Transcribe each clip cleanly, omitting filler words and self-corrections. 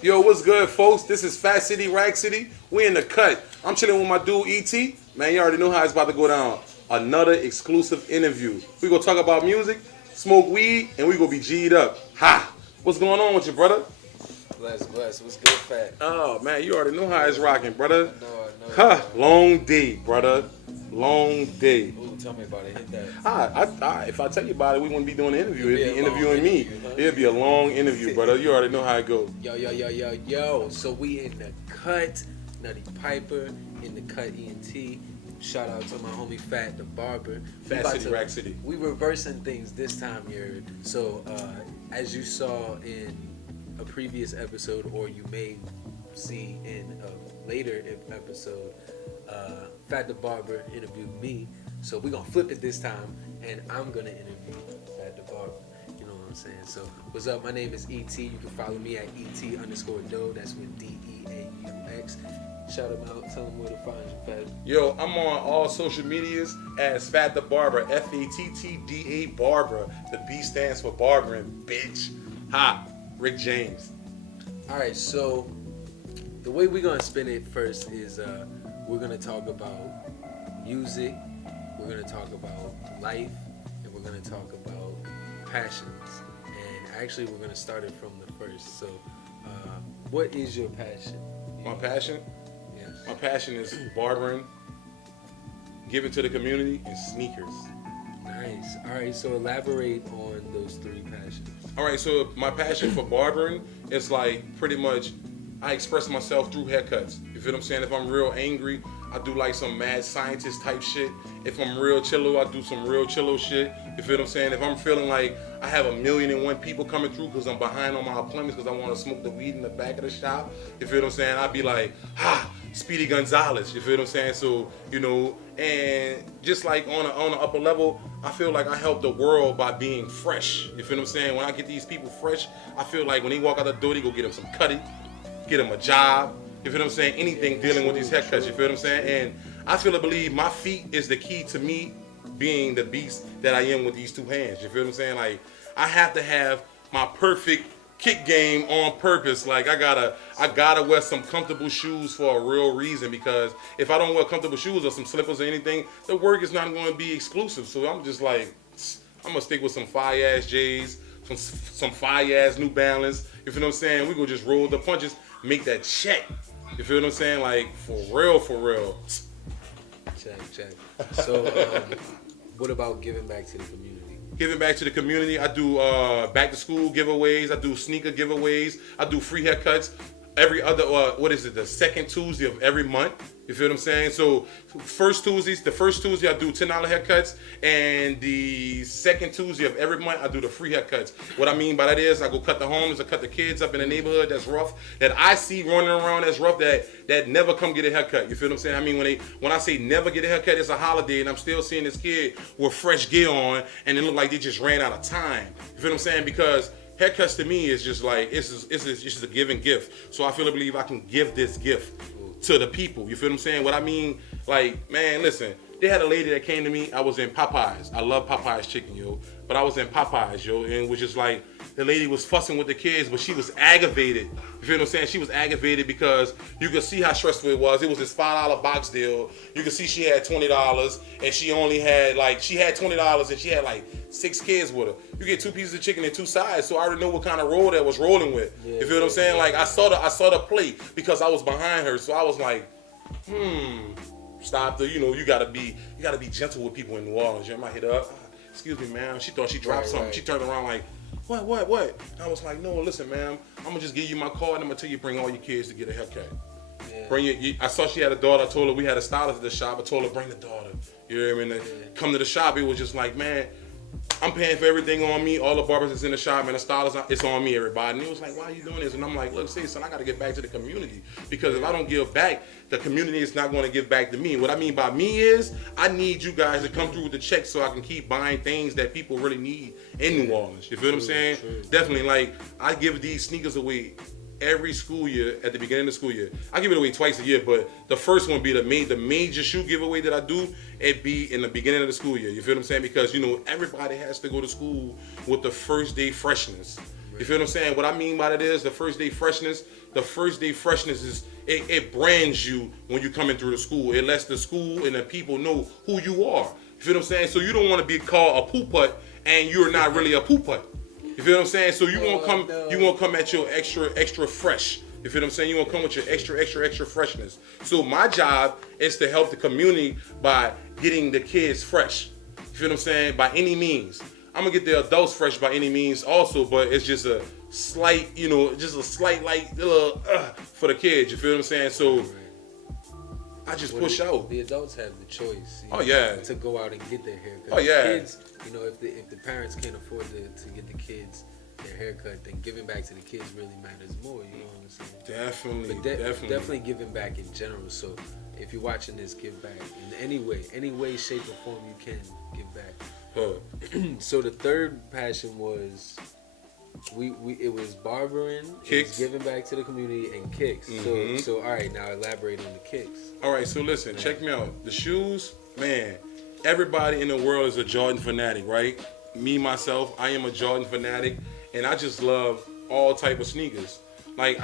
Yo, what's good, folks? This is Fat City, Rack City. We in the cut. I'm chilling with my dude ET. Man, you already know how it's about to go down. Another exclusive interview. We gonna talk about music, smoke weed, and we gonna be G'd up. Ha! What's going on with you, brother? Bless. What's good, Fatt? Oh man, you already know how it's rocking, brother. I know. Ha! Long day, brother. Long day. Ooh, tell me about it. Hit that. If I tell you about it, we wouldn't be doing an interview. It'd It'd be be a long interviewing me. interview, huh? It'd be a long interview, brother. You already know how it goes. Yo. So we in the cut. Nutty Piper in the cut ENT. Shout out to my homie Fatt the barber. Fat City, Rack City. We reversing things this time, you heard. So as you saw in a previous episode, or you may see in a later episode, Fatt the barber interviewed me. So we're gonna flip it this time, and I'm gonna interview Fatt the barber. You know what I'm saying? So what's up? My name is ET. You can follow me at ET_Doe. That's with DEAUX. Shout him out. Tell him where to find you, Fatt. Yo, I'm on all social medias as Fatt the Barber, FATTDA Barber. The B stands for barbering, bitch. Ha, Rick James. All right. So the way we're gonna spin it first is we're gonna talk about music. We're gonna talk about life, and we're gonna talk about passions. And actually, we're gonna start it from the first. So, what is your passion? My passion? Yes. My passion is barbering, giving to the community, and sneakers. Nice. All right. So elaborate on those three passions. All right, so my passion for barbering is like pretty much I express myself through haircuts. You feel what I'm saying? If I'm real angry, I do like some mad scientist type shit. If I'm real chillo, I do some real chillo shit. You feel what I'm saying? If I'm feeling like I have 1,000,001 people coming through because I'm behind on my appointments because I want to smoke the weed in the back of the shop, you feel what I'm saying? I'd be like, Speedy Gonzalez. You feel what I'm saying? So, you know, and just like on an upper level, I feel like I help the world by being fresh. You feel what I'm saying? When I get these people fresh, I feel like when they walk out the door, they go get them some cutting, get them a job. You feel what I'm saying? Anything dealing with these haircuts, you feel what I'm saying? And I feel and believe my feet is the key to me being the beast that I am with these two hands. You feel what I'm saying? Like, I have to have my perfect kick game on purpose. Like, I gotta wear some comfortable shoes for a real reason, because if I don't wear comfortable shoes or some slippers or anything, the work is not going to be exclusive. So I'm just like, I'm gonna stick with some fire ass J's, some fire ass New Balance. You feel what I'm saying? We gonna just roll the punches, make that check. You feel what I'm saying? Like, for real. Check. So, what about giving back to the community? Giving back to the community, I do back to school giveaways, I do sneaker giveaways, I do free haircuts every other, the second Tuesday of every month. You feel what I'm saying? So the first Tuesday I do $10 haircuts, and the second Tuesday of every month I do the free haircuts. What I mean by that is I go cut the homeless, I cut the kids up in the neighborhood that's rough, that I see running around that's rough, that never come get a haircut. You feel what I'm saying? I mean, when I say never get a haircut, it's a holiday, and I'm still seeing this kid with fresh gear on, and it look like they just ran out of time. You feel what I'm saying? Because haircuts to me is just like, it's just a giving gift. So I feel and believe I can give this gift to the people. You feel what I'm saying? What I mean, like, man, listen, they had a lady that came to me. I was in Popeyes. I love Popeyes chicken, yo. But I was in Popeyes, yo, and it was just like, the lady was fussing with the kids, but she was aggravated. You feel what I'm saying? She was aggravated because you could see how stressful it was. It was this $5 box deal. You could see she had $20, and she only had $20, and she had like 6 kids with her. You get 2 pieces of chicken and 2 sides, so I already know what kind of roll that was rolling with. You feel what I'm saying? Like, I saw the plate because I was behind her, so I was like, stop you gotta be gentle with people in New Orleans. I might hit her up. Excuse me, ma'am. She thought she dropped something. Right. She turned around like, what? I was like, no, listen, ma'am. I'm gonna just give you my card, and I'm gonna tell you bring all your kids to get a haircut. Yeah. I saw she had a daughter. I told her we had a stylist at the shop. I told her bring the daughter. You know what I mean? Come to the shop. It was just like, man, I'm paying for everything on me. All the barbers is in the shop, and the stylist, it's on me, everybody. And it was like, why are you doing this? And I'm like, look, son, I got to get back to the community. Because if I don't give back, the community is not going to give back to me. What I mean by me is, I need you guys to come through with the check so I can keep buying things that people really need in New Orleans. You feel what I'm saying? True. Definitely, like, I give these sneakers away every school year, at the beginning of the school year. I give it away twice a year, but the first one be the major shoe giveaway that I do, it be in the beginning of the school year. You feel what I'm saying? Because, everybody has to go to school with the first day freshness. You feel what I'm saying? What I mean by that is the first day freshness. The first day freshness is it brands you when you're coming through the school. It lets the school and the people know who you are. You feel what I'm saying? So you don't want to be called a poop putt and you're not really a poop putt. You feel what I'm saying? So you won't come. No. You won't come at your extra fresh. You feel what I'm saying? You won't come with your extra freshness. So my job is to help the community by getting the kids fresh. You feel what I'm saying? By any means. I'm gonna get the adults fresh by any means also, but it's just a slight, like for the kids. You feel what I'm saying? So I just push out. The adults have the choice. To go out and get their haircut. Oh yeah. The kids, if the parents can't afford to get the kids their haircut, then giving back to the kids really matters more. You know what I'm saying? Definitely giving back in general. So if you're watching this, give back in any way, shape, or form you can. Give back. So the third passion was it was barbering, kicks, it was giving back to the community, and kicks. Mm-hmm. So all right, now elaborate on the kicks. All right, so listen, check me out. The shoes, man. Everybody in the world is a Jordan fanatic, right? Me myself, I am a Jordan fanatic, and I just love all type of sneakers. Like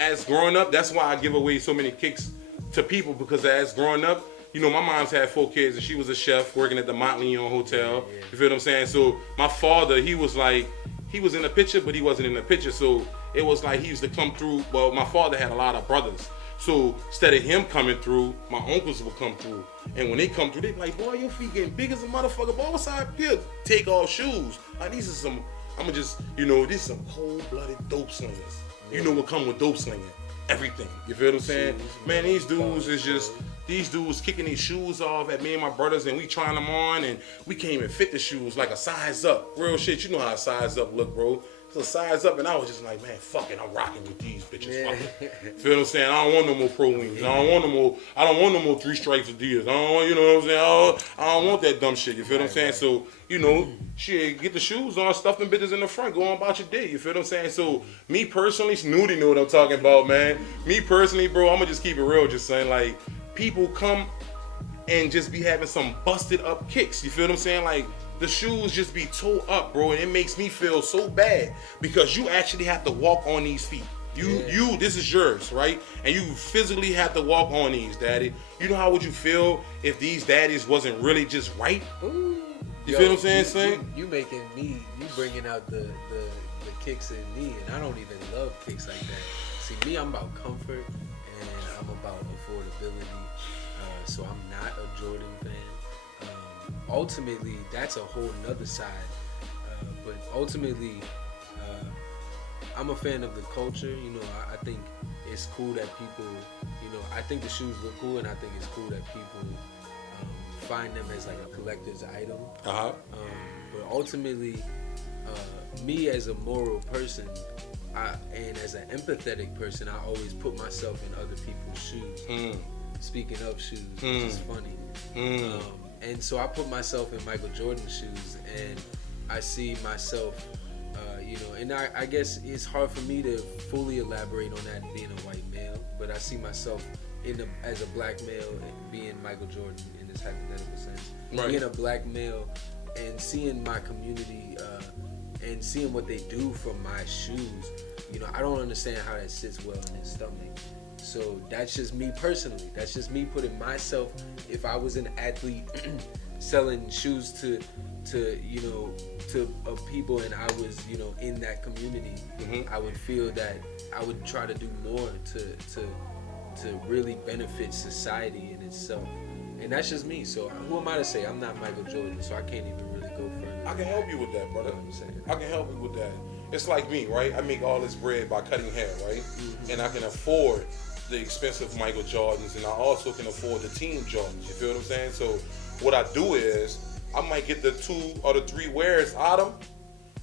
as growing up, that's why I give away so many kicks to people, because as growing up, my mom's had 4 kids and she was a chef working at the Montleone Hotel. Yeah. You feel what I'm saying? So my father, he was in the picture, but he wasn't in the picture. So it was like he used to come through. Well, my father had a lot of brothers. So instead of him coming through, my uncles would come through. And when they come through, they be like, boy, your feet getting big as a motherfucker. Boy, what's up here? Take off shoes. Like, these are some, this is some cold-blooded dope slingers. Yeah. You know what come with dope slinging? Everything. You feel what I'm saying? Man, these dudes is just... These dudes kicking these shoes off at me and my brothers, and we trying them on, and we can't even fit the shoes, like a size up. Real shit, you know how a size up look, bro. It's a size up, and I was just like, man, fuck it, I'm rocking with these bitches. Yeah. Feel what I'm saying? I don't want no more Pro Wings. I don't want no more 3 Stripes Adidas. I don't want, you know what I'm saying? I don't want that dumb shit. You feel what I'm saying? So, shit, get the shoes on, stuff them bitches in the front, go on about your day. You feel what I'm saying? So, me personally, Snooty know what I'm talking about, man. Me personally, bro, I'm gonna just keep it real, just saying, like, people come and just be having some busted up kicks. You feel what I'm saying? Like, the shoes just be toe up, bro, and it makes me feel so bad because you actually have to walk on these feet. This is yours, right? And you physically have to walk on these, daddy. You know how would you feel if these daddies wasn't really just right? Ooh. You feel what I'm saying? You bringing out the kicks in me, and I don't even love kicks like that. See, me, I'm about comfort, and I'm about affordability. So I'm not a Jordan fan. Ultimately, that's a whole nother side. But ultimately, I'm a fan of the culture. I think it's cool that people, I think the shoes look cool, and I think it's cool that people find them as like a collector's item. But ultimately, me as a moral person, and as an empathetic person, I always put myself in other people's shoes. Speaking of shoes, which is funny. And so I put myself in Michael Jordan's shoes, and I see myself, and I guess it's hard for me to fully elaborate on that being a white male, but I see myself as a black male and being Michael Jordan in this hypothetical sense. Right. Being a black male and seeing my community and seeing what they do for my shoes, I don't understand how that sits well in his stomach. So that's just me personally. That's just me putting myself. If I was an athlete selling shoes to people, and I was in that community, I would feel that I would try to do more to really benefit society in itself. And that's just me. So who am I to say? I'm not Michael Jordan, so I can't even really go further. I can help you with that, brother. I can help you with that. It's like me, right? I make all this bread by cutting hair, right? And I can afford the expensive Michael Jordans, and I also can afford the team Jordans. You feel what I'm saying? So what I do is I might get the 2 or the 3 wears out of them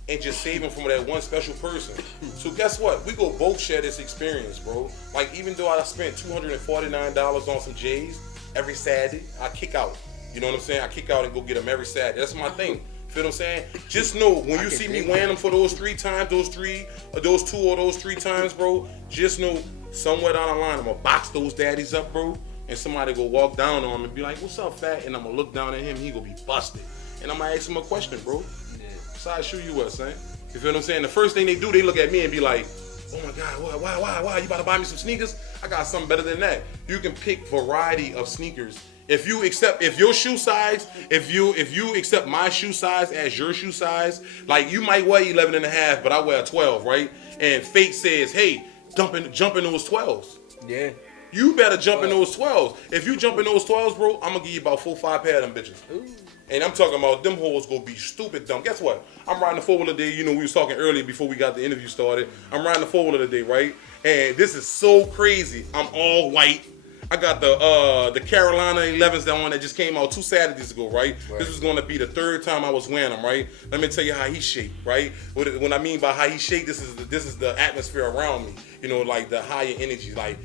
and just save them from that one special person. So guess what? We go both share this experience, bro. Like, even though I spent $249 on some J's every Saturday, I kick out. You know what I'm saying? I kick out and go get them every Saturday. That's my thing. Feel what I'm saying? Just know when you see me wearing them for those 3 times, those 2 or those 3 times, bro, just know somewhere down the line I'm gonna box those daddies up, bro, and somebody go walk down on him and be like, what's up, Fatt? And I'm gonna look down at him, he gonna be busted. And I'm gonna ask him a question, bro. What size shoe you wear, son? You feel what I'm saying? The first thing they do, they look at me and be like, oh my God, why? You about to buy me some sneakers? I got something better than that. You can pick variety of sneakers. If your shoe size, if you accept my shoe size as your shoe size, like you might wear 11 and a half, but I wear 12, right? And fate says, hey, jump in those 12s. Yeah. You better jump in those 12s. If you jump in those 12s, bro, I'm gonna give you about 4-5 pair of them bitches. Ooh. And I'm talking about them hoes gonna be stupid dumb. Guess what? I'm riding the 4-wheeler today. You know, we was talking earlier before we got the interview started. I'm riding the 4-wheeler today, right? And this is so crazy. I'm all white. I got the Carolina 11s, that one that just came out 2 Saturdays ago, right? This was gonna be the 3rd time I was wearing them, right? Let me tell you how he shaped, right? What I mean by how he shaped, this is the atmosphere around me. You know, like the higher energy. Like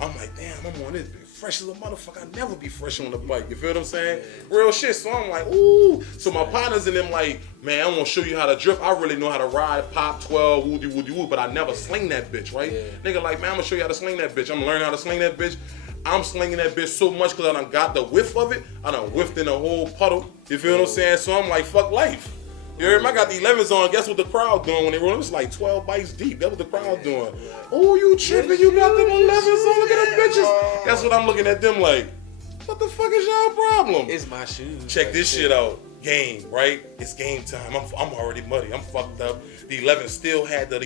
I'm like, damn, I'm on this bitch. Fresh as a motherfucker. I never be fresh on the bike. You feel what I'm saying? Real shit. So I'm like, ooh. So my partners and them like, man, I want to show you how to drift. I really know how to ride, pop 12, woody, but I never sling that bitch, right? Nigga like, man, I'm gonna show you how to sling that bitch. I'm learning how to sling that bitch. I'm slinging that bitch so much because I done got the whiff of it. I done whiffed in a whole puddle. You feel what I'm saying? So I'm like, fuck life. You heard me? I got the 11s on. Guess what the crowd doing when they roll? It's like 12 bikes deep. That's what the crowd doing. Oh, you tripping? You got them 11s on? Look at them bitches. That's what I'm looking at them like. What the fuck is y'all problem? It's my shoes. Check this shit out. Game, right? It's game time. I'm already muddy. I'm fucked up. The 11 still had the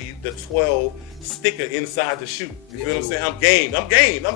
12 sticker inside the shoe. You feel what I'm saying? I'm game.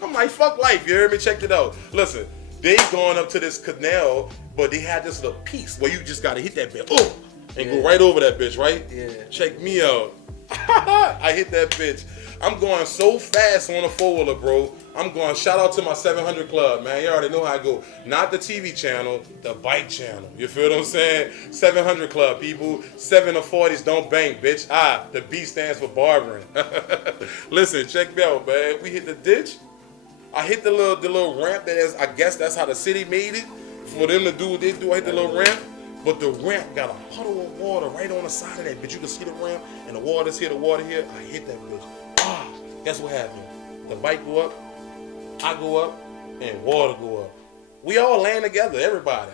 I'm like, fuck life. You heard me? Check it out. Listen, they going up to this canal, but they had this little piece where you just gotta hit that bitch, and go right over that bitch, right? Yeah. Check me out. I hit that bitch. I'm going so fast on a 4-wheeler, bro. I'm going, shout out to my 700 Club, man. You already know how I go. Not the TV channel, the bike channel. You feel what I'm saying? 700 Club, people. 7 or 40s don't bank, bitch. The B stands for barbering. Listen, check me out, man. We hit the ditch. I hit the little ramp that is, I guess that's how the city made it. For them to do what they do, I hit the little ramp. But the ramp got a puddle of water right on the side of that bitch. You can see the ramp and the water's here, I hit that bitch. Guess what happened? The bike go up, I go up, and water go up. We all land together, everybody.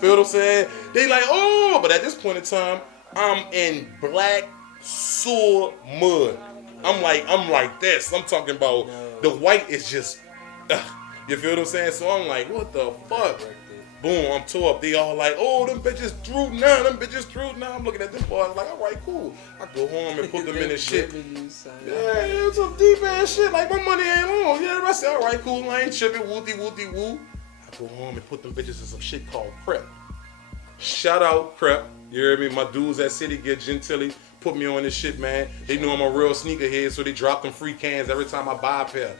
Feel what I'm saying? They like, oh, but at this point in time, I'm in black sore mud. I'm like this. I'm talking about the white is just, you feel what I'm saying? So I'm like, what the fuck? Boom, I'm tore up. They all like, oh, them bitches through now. I'm looking at them boys like, all right, cool. I go home and put them in this shit. Yeah, it's some deep ass shit. Like, my money ain't long. Yeah, I said, all right, cool. I ain't tripping. Wooty woo. I go home and put them bitches in some shit called prep. Shout out prep. You hear me? My dudes at City Gear, Gentilly, put me on this shit, man. They know I'm a real sneakerhead, so they drop them free cans every time I buy a pair.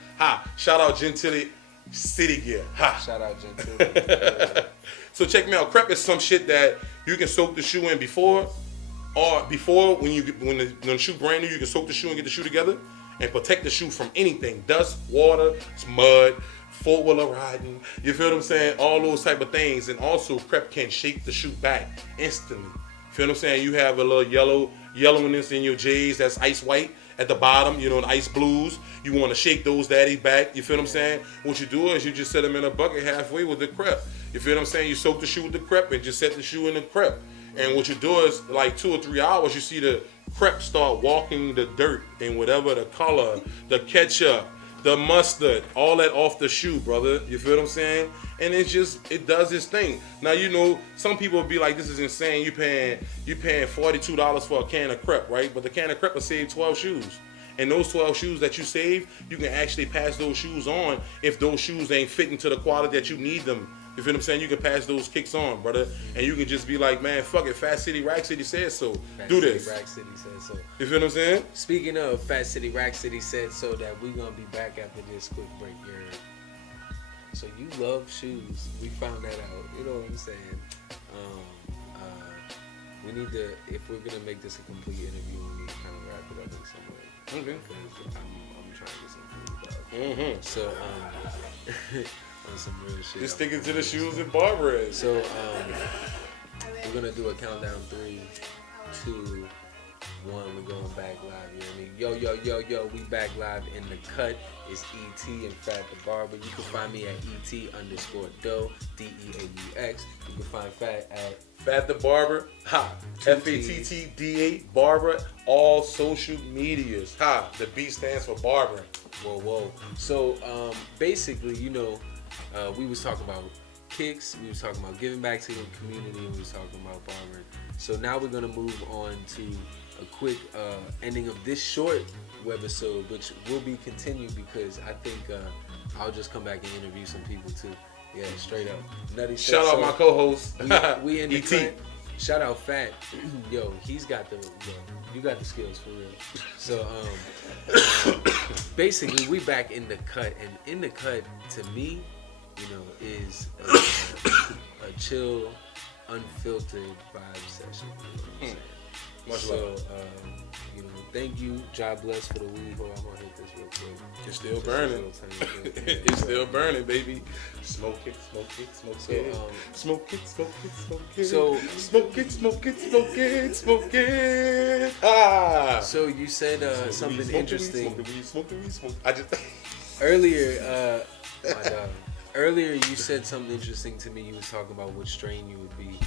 Shout out Gentilly. City Gear. Shout out Gentilly. So check me out. Crep is some shit that you can soak the shoe in before when the shoe brand new, you can soak the shoe and get the shoe together and protect the shoe from anything. Dust, water, mud, 4-wheeler riding. You feel what I'm saying? All those type of things. And also Crep can shape the shoe back instantly. Feel what I'm saying? You have a little yellowness in your J's that's ice white. At the bottom, you know, the ice blues, you want to shake those daddy back. You feel what I'm saying? What you do is you just set them in a bucket halfway with the Crep. You feel what I'm saying? You soak the shoe with the Crep and just set the shoe in the Crep. And what you do is, like 2 or 3 hours, you see the Crep start walking the dirt and whatever the color, the ketchup, the mustard, all that off the shoe, brother. You feel what I'm saying? And it does its thing. Now, you know, some people will be like, this is insane. You paying $42 for a can of Crep, right? But the can of Crep will save 12 shoes. And those 12 shoes that you save, you can actually pass those shoes on if those shoes ain't fitting to the quality that you need them. You feel what I'm saying? You can pass those kicks on, brother. And you can just be like, man, fuck it. Fat City, Rack City said so. Do this. Rack City said so. You feel what I'm saying? Speaking of Fat City, Rack City said so, that we going to be back after this quick break. So you love shoes. We found that out. You know what I'm saying? We need to, if we're going to make this a complete interview, we need to kind of wrap it up in some way. Okay. Because I'm trying to get some food, dog. So, on some real shit. Just sticking to the shoes and Barbara. So, we're going to do a countdown 3, 2, 1. We're going back live. You know what I mean? Yo. We back live in the cut. It's ET and Fatt the Barber. You can find me at ET_Doe, DEAUX. You can find Fatt at Fatt the Barber. Ha. FATTDA Barber. All social medias. Ha. The B stands for barbering. Whoa. So basically, you know, we was talking about kicks, we was talking about giving back to the community, and we was talking about barbering. So now we're gonna move on to a quick ending of this short webisode, which will be continued because I think I'll just come back and interview some people too. Yeah, straight up. Nutty Shout out my co-host. We in the ET. cut. Shout out Fatt. Yo, he's got the you got the skills for real. So basically we back in the cut, and in the cut to me, you know, is a chill, unfiltered vibe session. You know what I'm saying? Much love. You know, thank you, God bless for the weed. Hold on, I'm gonna hit this real quick. It's still Just a burning. little tiny bit. Yeah, It's still burning, baby. Smoke it. So, Smoke it. So- Smoke it. Ah. So you said something Smoke the weed, interesting Smoke the weed. I just. earlier. My God. Earlier, you said something interesting to me. You was talking about what strain you would be.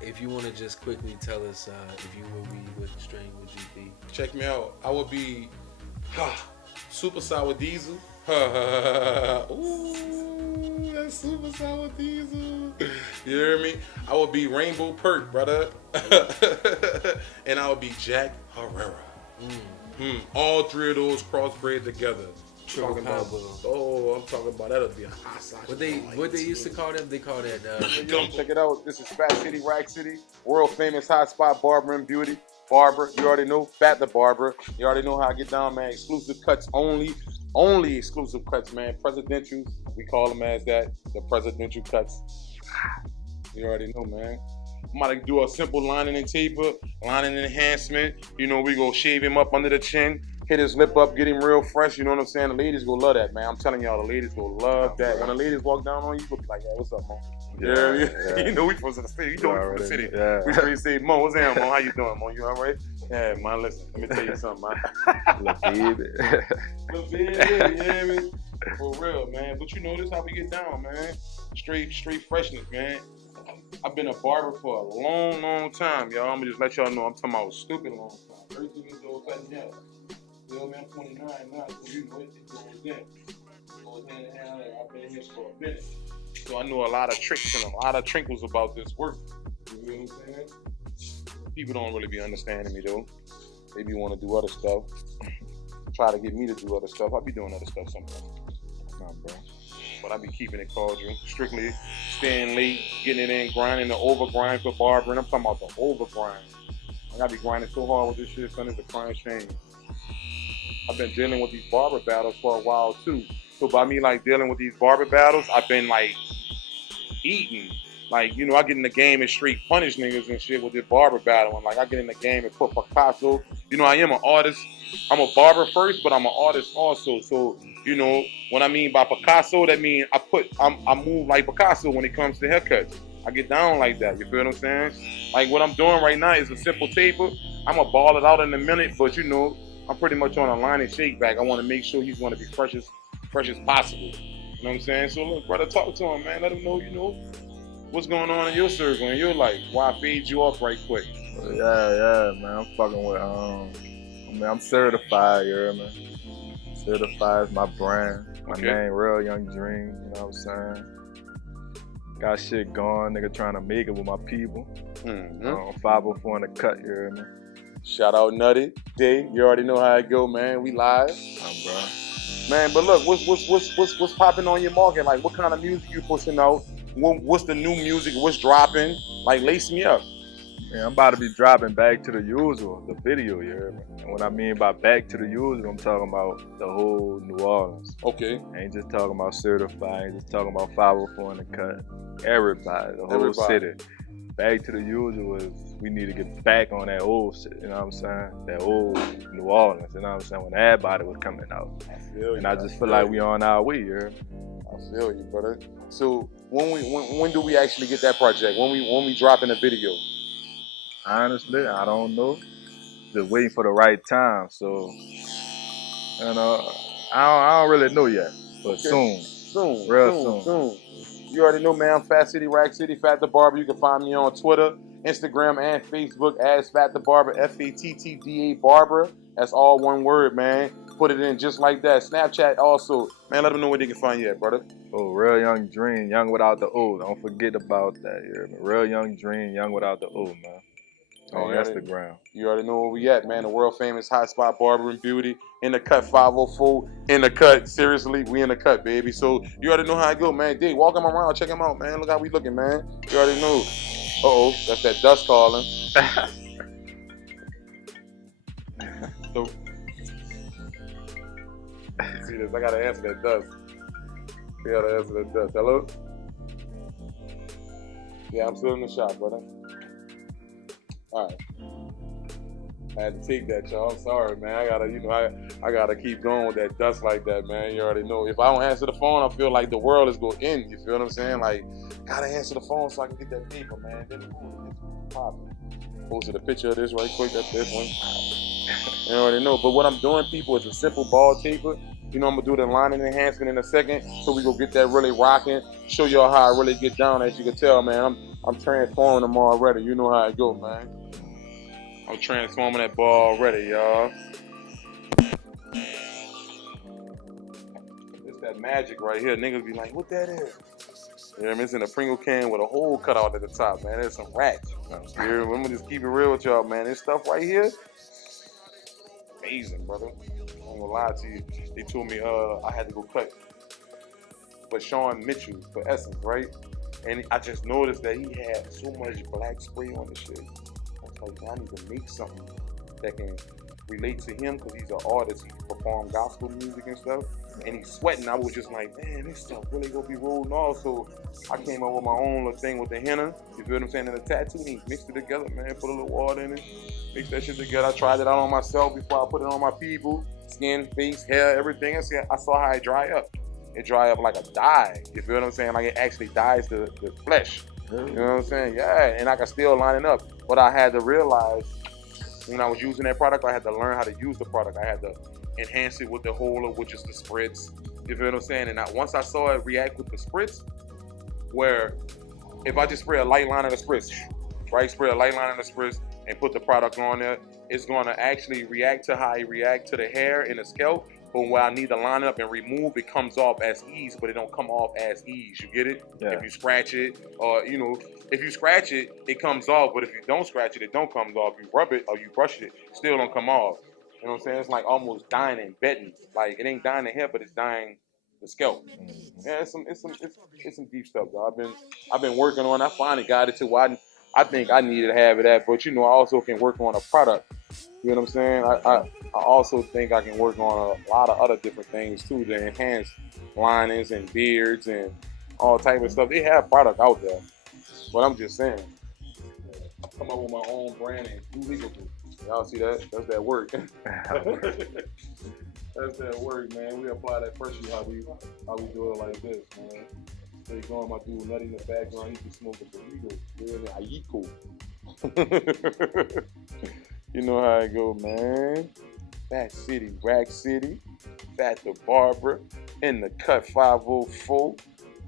If you want to just quickly tell us if you would be, what strain would you be? Check me out. I would be super sour diesel. Ooh, that's super sour diesel. You hear me? I would be rainbow perk, brother. And I would be Jack Herrera. All three of those crossbred together. Triple Talking about, combo. I'm talking about that'll be a hot sauce. What they used to call them? They call that. Check it out. This is Fatt City, Rack City, world famous hotspot barber and beauty. Barber, you already know. Fatt the Barber. You already know how I get down, man. Exclusive cuts only. Only exclusive cuts, man. Presidentials. We call them as that. The presidential cuts. You already know, man. I'm about to do a simple lining and taper, lining and enhancement. You know, we go shave him up under the chin, hit his lip up, get him real fresh. You know what I'm saying? The ladies gonna love that, man. I'm telling y'all, the ladies gonna love that. When the ladies walk down on you, you'll be like, yeah, what's up, Mo? Yeah. You know we from the city. You know we from the city. Yeah. We straight say, Mo, what's up, Mo? How you doing, Mo? You all right? Yeah, man, listen. Let me tell you something, man. Yeah, man. For real, man. But you know, this how we get down, man. Straight freshness, man. I've been a barber for a long time, y'all. I'm gonna just let y'all know I'm talking about a stupid long time. 32 years old, cutting hair. You know, man, I'm 29 now, so you know it goes in. It goes hand in hand. I've been here for a minute. So I know a lot of tricks and a lot of trinkles about this work. You know what I'm saying? People don't really be understanding me, though. They be want to do other stuff. Try to get me to do other stuff. I be doing other stuff sometimes. Nah, bro. But I be keeping it cordial, strictly staying late, getting it in, grinding the overgrind for barbering. I'm talking about the overgrind. I gotta be grinding so hard with this shit, son, it's a crying shame. I've been dealing with these barber battles for a while too. So by me like dealing with these barber battles, I've been like eating. Like, you know, I get in the game and straight punish niggas and shit with this barber battle. And like I get in the game and put Picasso. You know, I am an artist. I'm a barber first, but I'm an artist also. So, you know, what I mean by Picasso, that means I move like Picasso when it comes to haircuts. I get down like that, you feel what I'm saying? Like what I'm doing right now is a simple taper. I'm gonna ball it out in a minute, but you know, I'm pretty much on a line and shake back. I wanna make sure he's gonna be fresh as possible. You know what I'm saying? So look, brother, talk to him, man. Let him know, you know, what's going on in your circle, in your life. Why I fade you off right quick. Yeah, man. I'm fucking with, I'm certified, you hear me? Certified is my brand. My name, Real Young Dream, you know what I'm saying? Got shit going, nigga trying to make it with my people. 504 in the cut, you hear me? Shout out Nutty, Day, you already know how it go, man. We live. Bro. Man, but look, what's popping on your market? Like, what kind of music you pushing out? What's the new music? What's dropping? Like, lace me up. Yeah, I'm about to be dropping Back to the Usual, the video, you hear me? And what I mean by Back to the Usual, I'm talking about the whole New Orleans. Okay. I ain't just talking about Certified, I ain't just talking about 504 in the cut. Everybody, the whole city. Back to the Usual is we need to get back on that old shit, you know what I'm saying? That old New Orleans, you know what I'm saying? When everybody was coming out. I just feel like we on our way, you hear me? I feel you, brother. So when do we actually get that project? When we dropping the video? Honestly, I don't know. just waiting for the right time. So, you know, I don't really know yet, but soon, real soon. You already know, man. I'm Fat City, Rack City, Fat the Barber. You can find me on Twitter, Instagram, and Facebook as Fat the Barber, FATTDA Barber. That's all one word, man. Put it in just like that. Snapchat also. Man, let them know where they can find you at, brother. Oh, Real Young Dream, young without the O. Don't forget about that. Yeah, Real Young Dream, young without the O, man. On Instagram. You already know where we at, man. The world famous Hotspot Barber and Beauty. In the cut 504. In the cut. Seriously, we in the cut, baby. So you already know how I go, man. D, walk him around. Check him out, man. Look how we looking, man. You already know. Uh-oh. That's that dust calling. So, see this? I gotta answer that dust. I gotta answer that dust. Hello? Yeah, I'm still in the shop, brother. All right. I had to take that, y'all. I'm sorry, man. I gotta keep going with that dust like that, man. You already know. If I don't answer the phone, I feel like the world is gonna end. You feel what I'm saying? Like, gotta answer the phone so I can get that paper, man. Then it's popping. Posted a picture of this right quick. That's this one. You already know. But what I'm doing, people, is a simple ball taper. You know, I'm gonna do the lining enhancement in a second, so we go get that really rocking. Show y'all how I really get down. As you can tell, man, I'm transforming them already. You know how it go, man. I'm transforming that ball already, y'all. It's that magic right here. Niggas be like, what that is? You know what I mean? It's in a Pringle can with a hole cut out at the top, man. There's some racks. I'm gonna just keep it real with y'all, man. This stuff right here, amazing, brother. I ain't gonna lie to you. They told me I had to go cut for Sean Mitchell for Essence, right? And I just noticed that he had so much black spray on the shit. I was like, I need to make something that can relate to him because he's an artist. He perform gospel music and stuff. And he's sweating. I was just like, man, this stuff really gonna be rolling off. So I came up with my own little thing with the henna. You feel what I'm saying? And the tattoo, and he mixed it together, man. Put a little water in it. Mix that shit together. I tried it out on myself before I put it on my people. Skin, face, hair, everything. I saw how it dry up. It dry up like a dye. You feel what I'm saying? Like it actually dyes the flesh. You know what I'm saying? Yeah, and I can still line it up. But I had to realize when I was using that product, I had to learn how to use the product. I had to enhance it with the Hola, which is the spritz. You feel what I'm saying? And once I saw it react with the spritz, where if I just spray a light line of the spritz, right? Spray a light line of the spritz and put the product on there, it's going to actually react to how it react to the hair and the scalp. But when I need to line it up and remove, it comes off as ease, but it don't come off as ease. You get it? Yeah. If you scratch it, or if you scratch it, it comes off. But if you don't scratch it, it don't come off. You rub it or you brush it, still don't come off. You know what I'm saying? It's like almost dyeing and betting. Like it ain't dyeing the hair, but it's dyeing the scalp. Yeah, it's some deep stuff, though. I've been working on. I finally got it to where I think I needed to have it at, but I also can work on a product. You know what I'm saying? I also think I can work on a lot of other different things too to enhance linings and beards and all type of stuff. They have product out there, but I'm just saying, I come up with my own brand and do legal. Y'all see that? That's that work. That's that work, man. We apply that pressure how we do it like this, man. So you going my dude nutty in the background, he can smoke a burrito. Really, Ayiko. You know how it go, man. Fat City, Rack City, Fat the Barber, in the cut 504,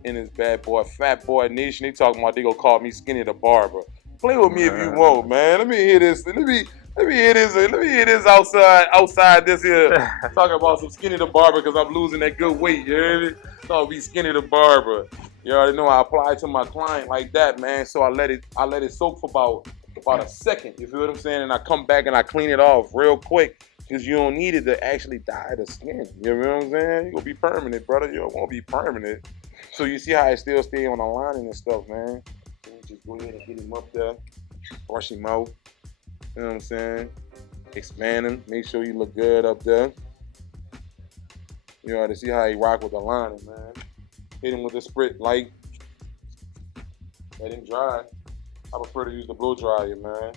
in this bad boy, Fat Boy Nation. They talking about they gonna call me Skinny the Barber. Play with me if you want, man. Let me hear this. Let me hear this outside this here. Talking about some Skinny the Barber because I'm losing that good weight. You hear me? Thought be Skinny the Barber. You already know I apply it to my client like that, man. So I let it soak for about a second. You feel what I'm saying? And I come back and I clean it off real quick because you don't need it to actually dye the skin. You know what I'm saying? You gonna be permanent, brother. You don't want to be permanent. So you see how it still stay on the lining and stuff, man. So just go ahead and get him up there, brush him out. You know what I'm saying? Expand him. Make sure you look good up there. You ought to see how he rock with the lining, man. Hit him with the sprit light. Let him dry. I prefer to use the blow dryer, man.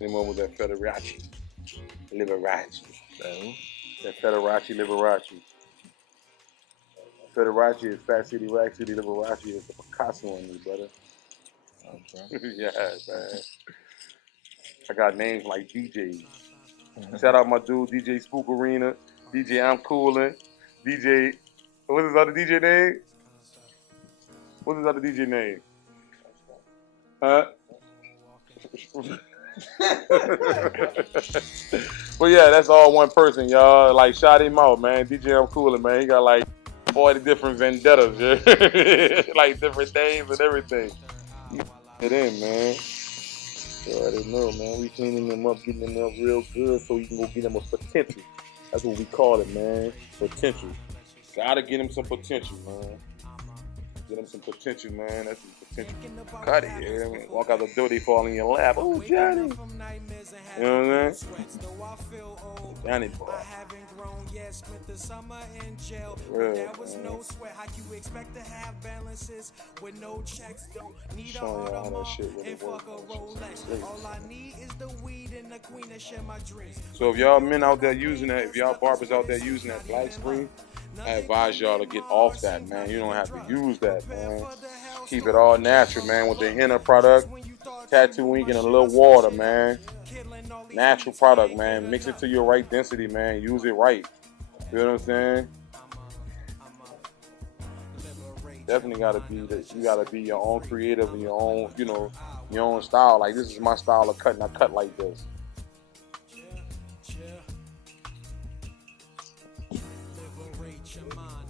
Then one was that Federace. Liberace. Damn. That Federace Liberace. Federace is Fat City, Rack City, Liberace is the Picasso on me, brother. Okay. Yeah, man. I got names like DJs. Shout out my dude, DJ Spook Arena, DJ I'm Coolin', DJ, what's his other DJ name? What's his other DJ name? Huh? But yeah, that's all one person, y'all. Like, shout him out, man. DJ I'm Coolin', man. He got like 40 different vendettas, yeah. Like different names and everything. Get in, man. You already know, man. We cleaning them up, getting them up real good so we can go get them a potential. That's what we call it, man. Potential. Gotta get him some potential, man. Get him some potential, man. That's some potential. Cut it, yeah. Man. Walk out the door, they fall in your lap. Oh, Johnny. You know what I'm saying? Johnny boy. Real, man. Showing y'all how that shit really works. So if y'all men out there using that, if y'all barbers out there using that black screen, I advise y'all to get off that, man. You don't have to use that, man. Keep it all natural, man, with the henna product, tattoo ink, and a little water, man. Natural product, man. Mix it to your right density, man. Use it right. You know what I'm saying? Definitely gotta be that. You gotta be your own creative and your own, you know, your own style. Like, this is my style of cutting. I cut like this.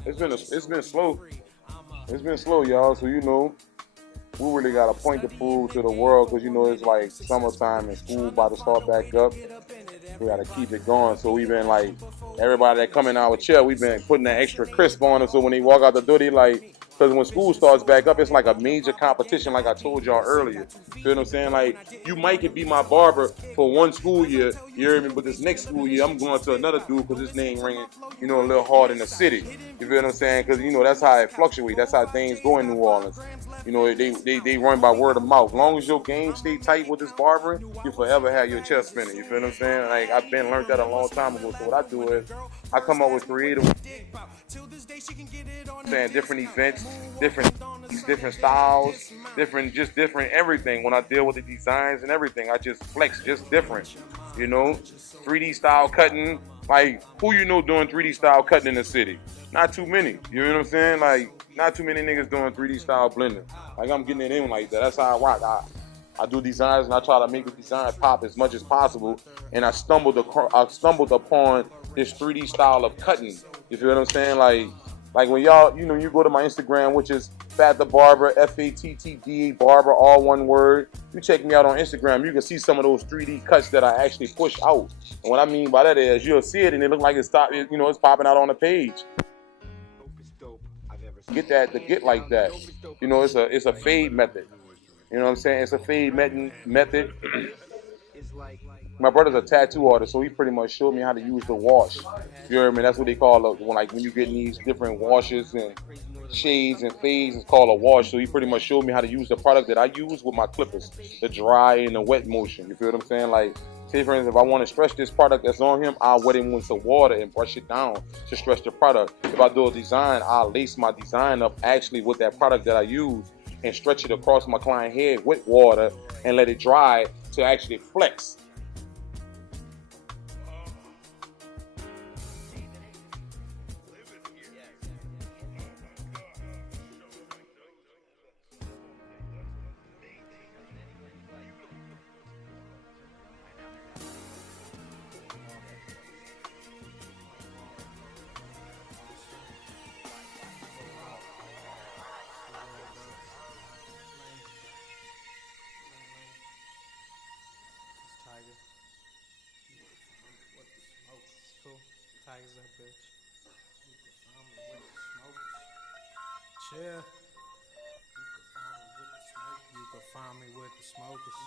It's been slow. It's been slow, y'all. So you know, we really got a point to prove to the world, because you know it's like summertime and school about to start back up. We gotta keep it going. So we've been like, everybody that come in our chair, we've been putting that extra crisp on them. So when they walk out the door, they like, because when school starts back up, it's like a major competition, like I told y'all earlier. You know what I'm saying? Like, you might could be my barber for one school year, you hear me? But this next school year, I'm going to another dude because his name ringing, you know, a little hard in the city. You feel what I'm saying? Because, you know, that's how it fluctuates. That's how things go in New Orleans. You know, they run by word of mouth. As long as your game stay tight with this barbering, you forever have your chest spinning. You feel what I'm saying? Like, I've been learned that a long time ago. So what I do is, I come up with creative, saying different events, different styles, different everything. When I deal with the designs and everything, I just flex, just different. You know, 3D style cutting. Like, who you know doing 3D style cutting in the city? Not too many. You know what I'm saying? Like, not too many niggas doing 3D style blending. Like, I'm getting it in like that. That's how I rock. I do designs and I try to make the design pop as much as possible. And I stumbled upon this 3D style of cutting. You feel what I'm saying? Like when y'all, you know, you go to my Instagram, which is Fatt the Barber, FATTDA Barber, all one word. You check me out on Instagram, you can see some of those 3D cuts that I actually push out. And what I mean by that is, you'll see it and it look like it's popping out on the page. Get that to get like that. You know, it's a fade method. You know what I'm saying? It's a fade method. My brother's a tattoo artist, so he pretty much showed me how to use the wash. You hear me? That's what they call it. When you get these different washes and shades and fades, it's called a wash. So he pretty much showed me how to use the product that I use with my clippers, the dry and the wet motion. You feel what I'm saying? Like, say for instance, if I want to stretch this product that's on him, I'll wet him with some water and brush it down to stretch the product. If I do a design, I'll lace my design up actually with that product that I use and stretch it across my client head with water and let it dry to actually flex. Tigers up, bitch. Chill. You can find me with the smokers.